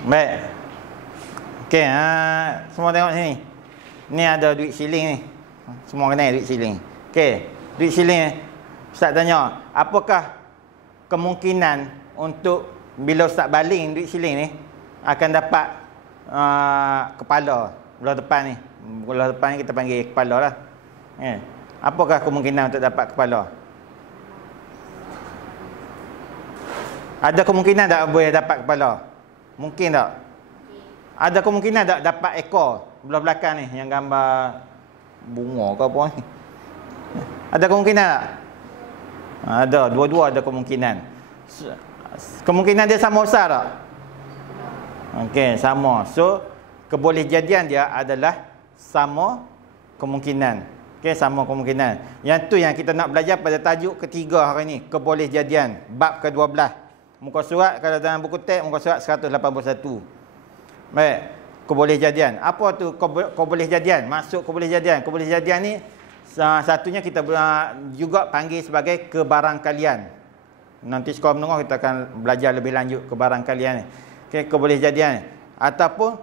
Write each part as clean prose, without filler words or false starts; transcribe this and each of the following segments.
Baik. Okey, semua tengok sini. Ni ada duit siling ni. Semua kenal duit siling. Okey, duit siling ni. Ustaz tanya, apakah kemungkinan untuk bila Ustaz baling duit siling ni akan dapat kepala belah depan ni. Belah depan ni kita panggil kepala lah. Apakah kemungkinan untuk dapat kepala? Ada kemungkinan tak boleh dapat kepala? Mungkin tak? Ada kemungkinan tak dapat ekor belah belakang ni yang gambar bunga ke apa ni? Ada kemungkinan tak? Ada, dua-dua ada kemungkinan. Kemungkinan dia sama besar tak? Okey, sama. So, kebolehjadian dia adalah sama kemungkinan. Okey, sama kemungkinan. Yang tu yang kita nak belajar pada tajuk ketiga hari ni, kebolehjadian, bab ke-12. Muka surat kalau dalam buku teks muka surat 181. Baik, kebolehjadian. Apa tu kebolehjadian? Maksud kebolehjadian. Kebolehjadian ni satunya kita juga panggil sebagai kebarangkalian. Nanti sekolah menengah kita akan belajar lebih lanjut kebarangkalian ni. Okey, kebolehjadian ataupun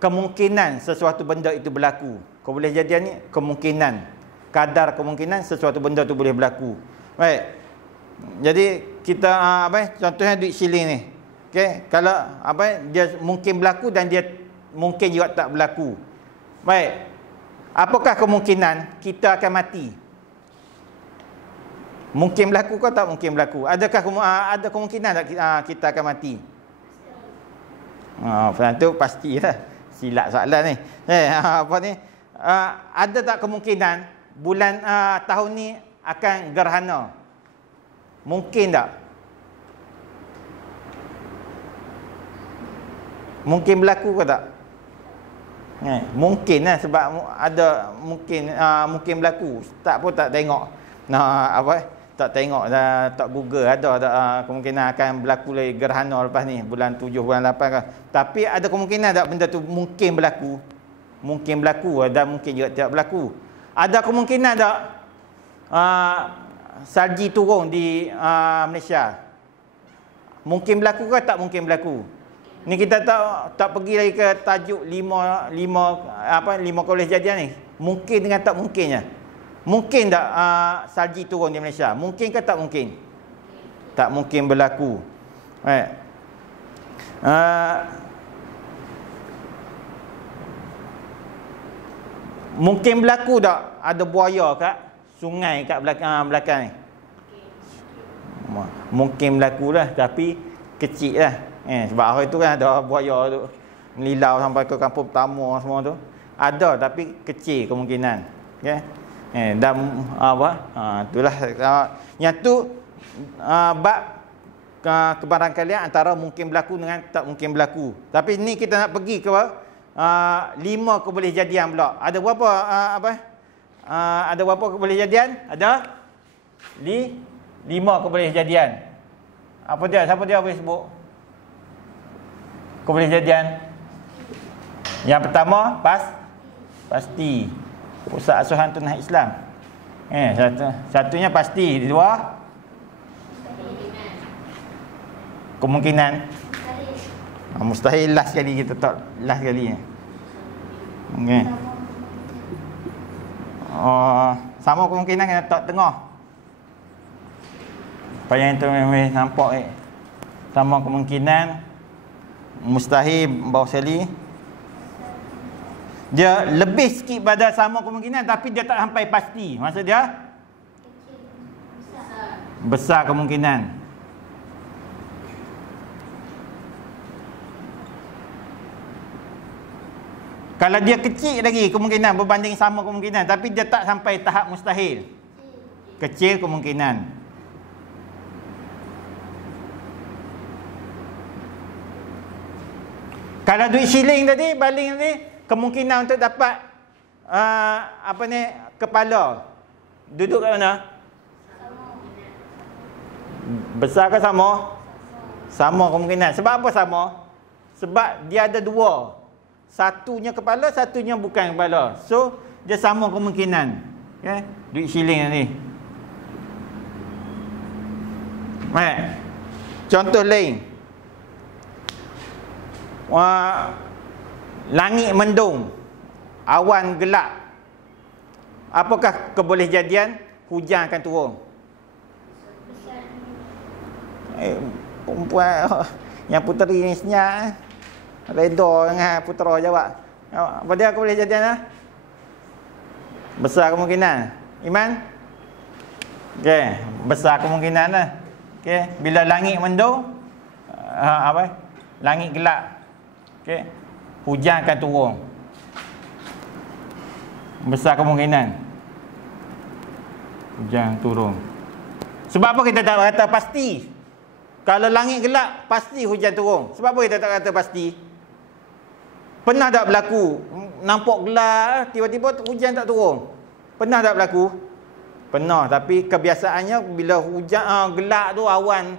kemungkinan sesuatu benda itu berlaku. Kebolehjadian ni kemungkinan, kadar kemungkinan sesuatu benda tu boleh berlaku. Baik. Jadi kita contohnya duit siling ni. Okey, kalau dia mungkin berlaku dan dia mungkin juga tak berlaku. Baik. Apakah kemungkinan kita akan mati? Mungkin berlaku ke tak mungkin berlaku? Adakah ada kemungkinan tak kita akan mati? Itu pastilah. Silap soalan ni. Apa ni? Ada tak kemungkinan bulan tahun ni akan gerhana? Mungkin tak? Mungkin berlaku ke tak? Mungkin lah sebab ada mungkin berlaku. Tak pun tak tengok. Tak tengok tak Google ada kemungkinan akan berlaku lagi gerhana lepas ni bulan 7 bulan 8 kan. Tapi ada kemungkinan tak benda tu mungkin berlaku? Mungkin berlaku dan mungkin juga tidak berlaku. Ada kemungkinan tak salji turun di Malaysia? Mungkin berlaku ke tak mungkin berlaku? Ni kita tak pergi lagi ke tajuk lima kebolehjadian ni. Mungkin dengan tak mungkinnya. Mungkin tak salji turun di Malaysia? Mungkin ke tak mungkin? Tak mungkin berlaku. Right. Mungkin berlaku tak ada buaya kat sungai kat belakang ni? Mungkin berlaku lah, tapi kecil lah. Sebab hari tu kan ada buaya tu melilau sampai ke kampung pertama semua tu. Ada tapi kecil kemungkinan. Okey. Dan itulah yang tu bab kebarangkalian antara mungkin berlaku dengan tak mungkin berlaku. Tapi ni kita nak pergi ke 5 kebolehjadian pula. Ada berapa ada berapa kebolehjadian? Ada 5 kebolehjadian. Apa dia? Siapa dia boleh sebut? Kebolehjadian. Yang pertama pasti pusat asuhan tunah Islam. Satunya pasti, dua kemungkinan mustahil. Last sekali kita tak last sekali. Okey. Sama kemungkinan kena tak tengah. Supaya yang tu nampak sama kemungkinan mustahil bawah sekali. Dia lebih sikit pada sama kemungkinan tapi dia tak sampai pasti. Maksud dia besar kemungkinan. Kalau dia kecil lagi kemungkinan berbanding sama kemungkinan tapi dia tak sampai tahap mustahil. Kecil kemungkinan. Kalau duit siling tadi, baling tadi, kemungkinan untuk dapat kepala duduk kat mana? Besar ke sama? Sama kemungkinan. Sebab apa sama? Sebab dia ada dua. Satunya kepala, satunya bukan kepala. So, dia sama kemungkinan. Okay? Duit siling tadi. Baik. Contoh lain. langit mendung, awan gelap. Apakah kebolehjadian hujan akan turun? Perempuan yang puteri ni senyap. Reda dengan putera jawab. Apa dia kebolehjadian lah? Besar kemungkinan. Iman? Okey, besar kemungkinan lah. Okey, bila langit mendung, langit gelap. Okey, hujan akan turun. Besar kemungkinan hujan turun. Sebab apa kita tak kata pasti? Kalau langit gelap, pasti hujan turun. Sebab apa kita tak kata pasti? Pernah tak berlaku nampak gelap, tiba-tiba hujan tak turun? Pernah tak berlaku? Pernah, tapi kebiasaannya bila hujan gelap tu, awan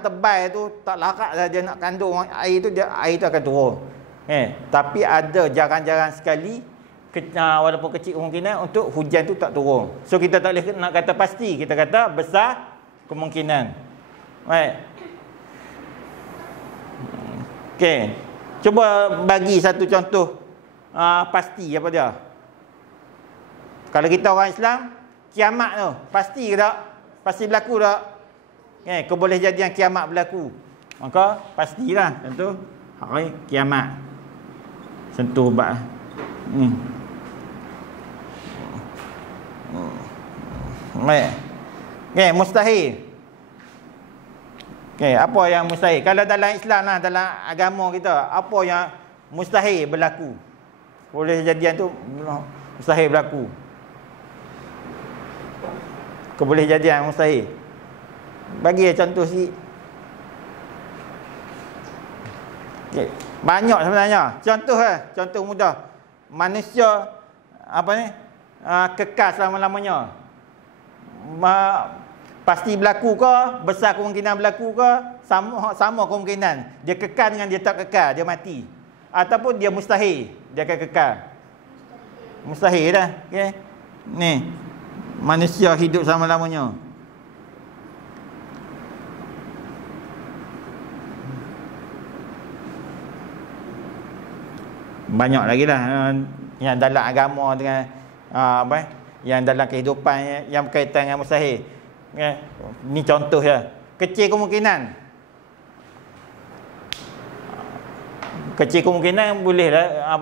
tebal tu, tak larat dah dia nak kandung air tu akan turun. Tapi ada jarang-jarang sekali, walaupun kecil kemungkinan untuk hujan tu tak turun. So kita tak boleh nak kata pasti, kita kata besar kemungkinan. Baik. Okey. Cuba bagi satu contoh pasti apa dia? Kalau kita orang Islam, kiamat tu pasti ke tak? Pasti berlaku tak? Kebolehjadian kiamat berlaku. Maka pastilah tentu hari kiamat. Sentuh bab. Baik. Mustahil. Apa yang mustahil? Kalau dalam Islam lah, dalam agama kita, apa yang mustahil berlaku? Kebolehjadian tu mustahil berlaku. Kebolehjadian mustahil. Bagi contoh sikit. Banyak sebenarnya. Contoh mudah. Manusia kekal selama-lamanya. Pasti berlaku ke? Besar kemungkinan berlaku ke? Sama kemungkinan. Dia kekal dengan dia tak kekal, dia mati. Ataupun dia mustahil, dia akan kekal. Mustahil dah. Okay? Ni, manusia hidup selama-lamanya. Banyak lagi lah yang dalam agama dengan yang dalam kehidupan yang berkaitan dengan mustahil. Ni contoh ya. Kecil kemungkinan. Kecil kemungkinan bolehlah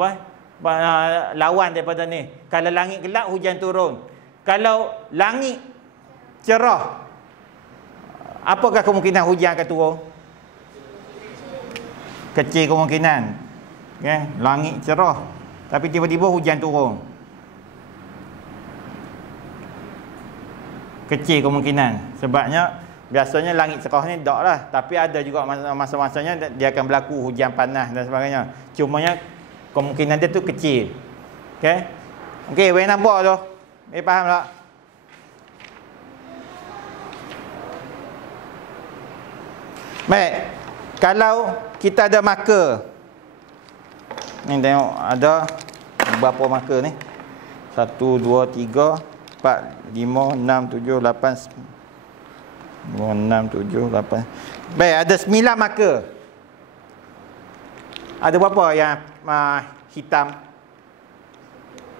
lawan daripada ni. Kalau langit gelap, hujan turun. Kalau langit cerah, apakah kemungkinan hujan akan turun? Kecil kemungkinan. Langit cerah, tapi tiba-tiba hujan turun. Kecil kemungkinan. Sebabnya biasanya langit cerah ni tak lah. Tapi ada juga masa-masanya dia akan berlaku hujan panas dan sebagainya. Cumanya kemungkinan dia tu kecil. Okey, boleh nampak tu? Faham tak? Baik. Kalau kita ada marker. Ni tengok ada berapa marker ni? 1, 2, 3 4, 5, 6, 7, 8 6, 7, 8. Baik, ada 9 marker. Ada berapa yang hitam?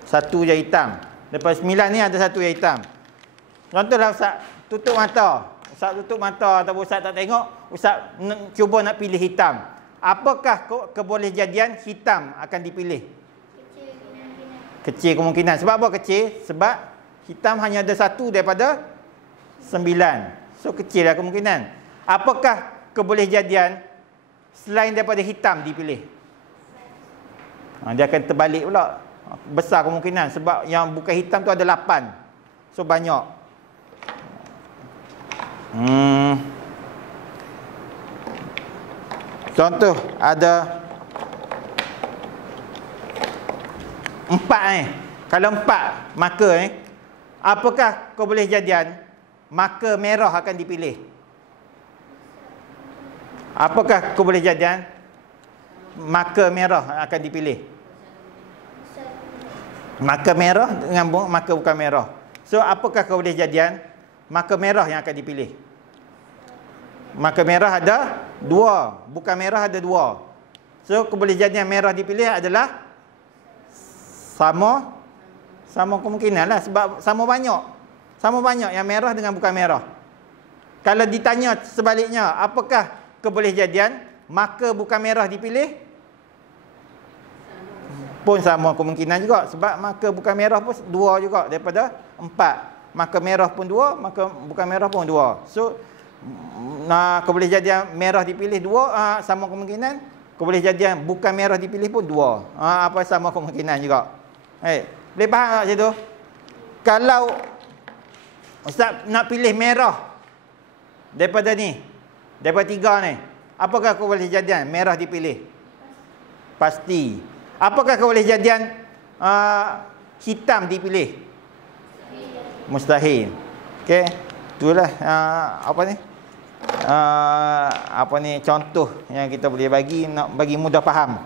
Satu je hitam. Lepas 9 ni ada satu yang hitam. Contohlah Ustaz tutup mata. Ustaz tutup mata ataupun Ustaz tak tengok, Ustaz cuba nak pilih hitam. Apakah kebolehjadian hitam akan dipilih? Kecil kemungkinan. Sebab apa kecil? Sebab hitam hanya ada satu daripada 9. So kecil lah kemungkinan. Apakah kebolehjadian selain daripada hitam dipilih? Dia akan terbalik pula. Besar kemungkinan. Sebab yang bukan hitam tu ada 8. So banyak. Contoh ada 4 Kalau 4 marker apakah kebolehjadian marker merah akan dipilih? Apakah kebolehjadian marker merah akan dipilih? Marker merah dengan marker bukan merah. So apakah kebolehjadian marker merah yang akan dipilih? Marker merah ada 2, bukan merah ada 2. So kebolehjadian merah dipilih adalah sama kemungkinan lah, sebab sama banyak yang merah dengan bukan merah. Kalau ditanya sebaliknya, apakah kebolehjadian maka bukan merah dipilih? Pun sama kemungkinan juga, sebab maka bukan merah pun 2 juga daripada 4. Maka merah pun 2, maka bukan merah pun 2. So kebolehjadian merah dipilih 2, sama kemungkinan. Kebolehjadian bukan merah dipilih pun 2. Apa sama kemungkinan juga. Boleh faham tak situ? Kalau Ustaz nak pilih merah daripada 3 ni, apakah kebolehjadian merah dipilih? Pasti. Apakah kebolehjadian hitam dipilih? Mustahil. Okey, itulah contoh yang kita boleh bagi, nak bagi mudah faham.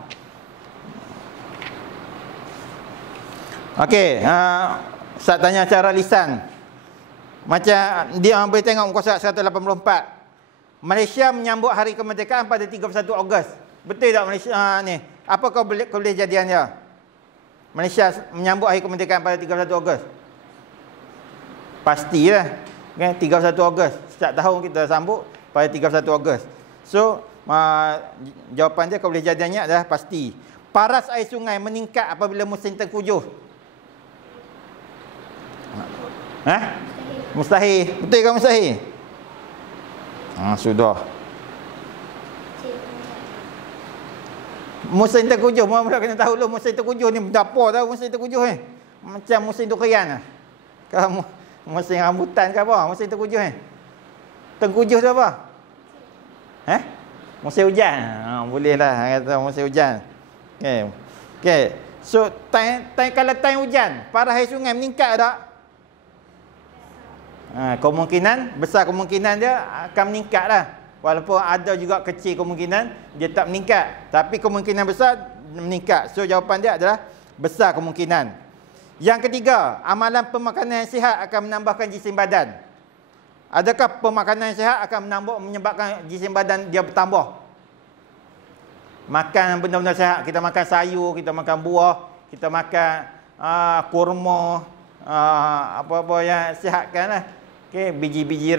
Okey, Ustaz tanya cara lisan. Macam dia boleh tengok muka surat 184. Malaysia menyambut hari kemerdekaan pada 31 Ogos. Betul tak Malaysia ni? Apa kebolehjadian dia? Malaysia menyambut hari kemerdekaan pada 31 Ogos. Pastilah. Okay, 31 Ogos. Setiap tahun kita sambut pada 31 Ogos. So, jawapan dia kebolehjadiannya adalah pasti. Paras air sungai meningkat apabila musim tengkujuh. Mustahil. Betul ke mustahil? Sudah. Musim tengkujuh, mula kena tahu dulu musim tengkujuh ni benda apa tahu musim tengkujuh ni. Macam musim durian lah. Kalau musim rambutan ke apa? Musim tengkujuh ni. Tengkujuh tu apa? Musim hujan. Boleh lah kata musim hujan. Okey. So, kalau time hujan, paras air sungai meningkat tak? Besar kemungkinan dia akan meningkat lah. Walaupun ada juga kecil kemungkinan dia tak meningkat, tapi kemungkinan besar meningkat. So jawapan dia adalah besar kemungkinan. Yang ketiga, amalan pemakanan yang sihat akan menambahkan jisim badan. Adakah pemakanan yang sihat akan menyebabkan jisim badan dia bertambah? Makan benda-benda sihat, kita makan sayur, kita makan buah, kita makan kurma, apa-apa yang sihatkan lah. Okay, biji-biji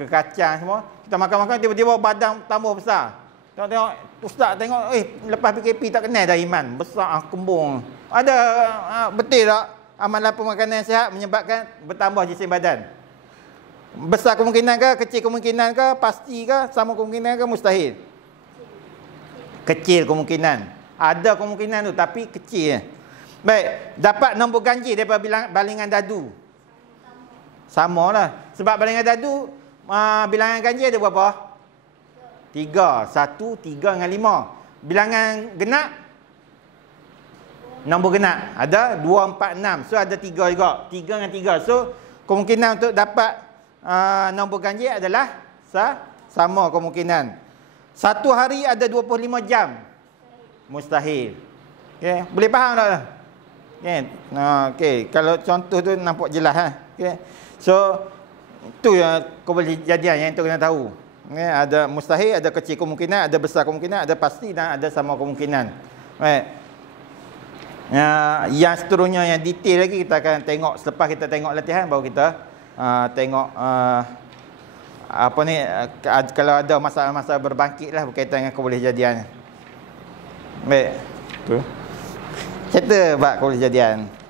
kekacang semua. Kita makan-makan tiba-tiba badan tambah besar. Tengok ustaz tengok, lepas PKP tak kenal dah iman. Besar kembung. Ada betul tak amalan pemakanan yang sihat menyebabkan bertambah jisim badan? Besar kemungkinan ke, kecil kemungkinan ke, pasti ke, sama kemungkinan ke, mustahil? Kecil kemungkinan. Ada kemungkinan tu tapi kecil. Baik, dapat nombor ganjil daripada balingan dadu. Sama lah. Sebab balingan dadu bilangan ganjil ada berapa? 3. 1, 3 dengan 5. Bilangan genap, nombor genap ada 2, 4, 6. So ada 3 juga. 3 dengan 3. So kemungkinan untuk dapat nombor ganjil adalah sama kemungkinan. Satu hari ada 25 jam. Mustahil. Okay. Boleh faham tak? Okay. Kalau contoh tu nampak jelas. Okay. So itu yang kebolehjadian yang kita kena tahu. Ada mustahil, ada kecil kemungkinan, ada besar kemungkinan, ada pasti dan ada sama kemungkinan. Yang seterusnya yang detail lagi kita akan tengok selepas kita tengok latihan, baru kita tengok kalau ada masalah-masalah berbangkit lah berkaitan dengan kebolehjadian. Baik. Tu. Cerita bab kebolehjadian.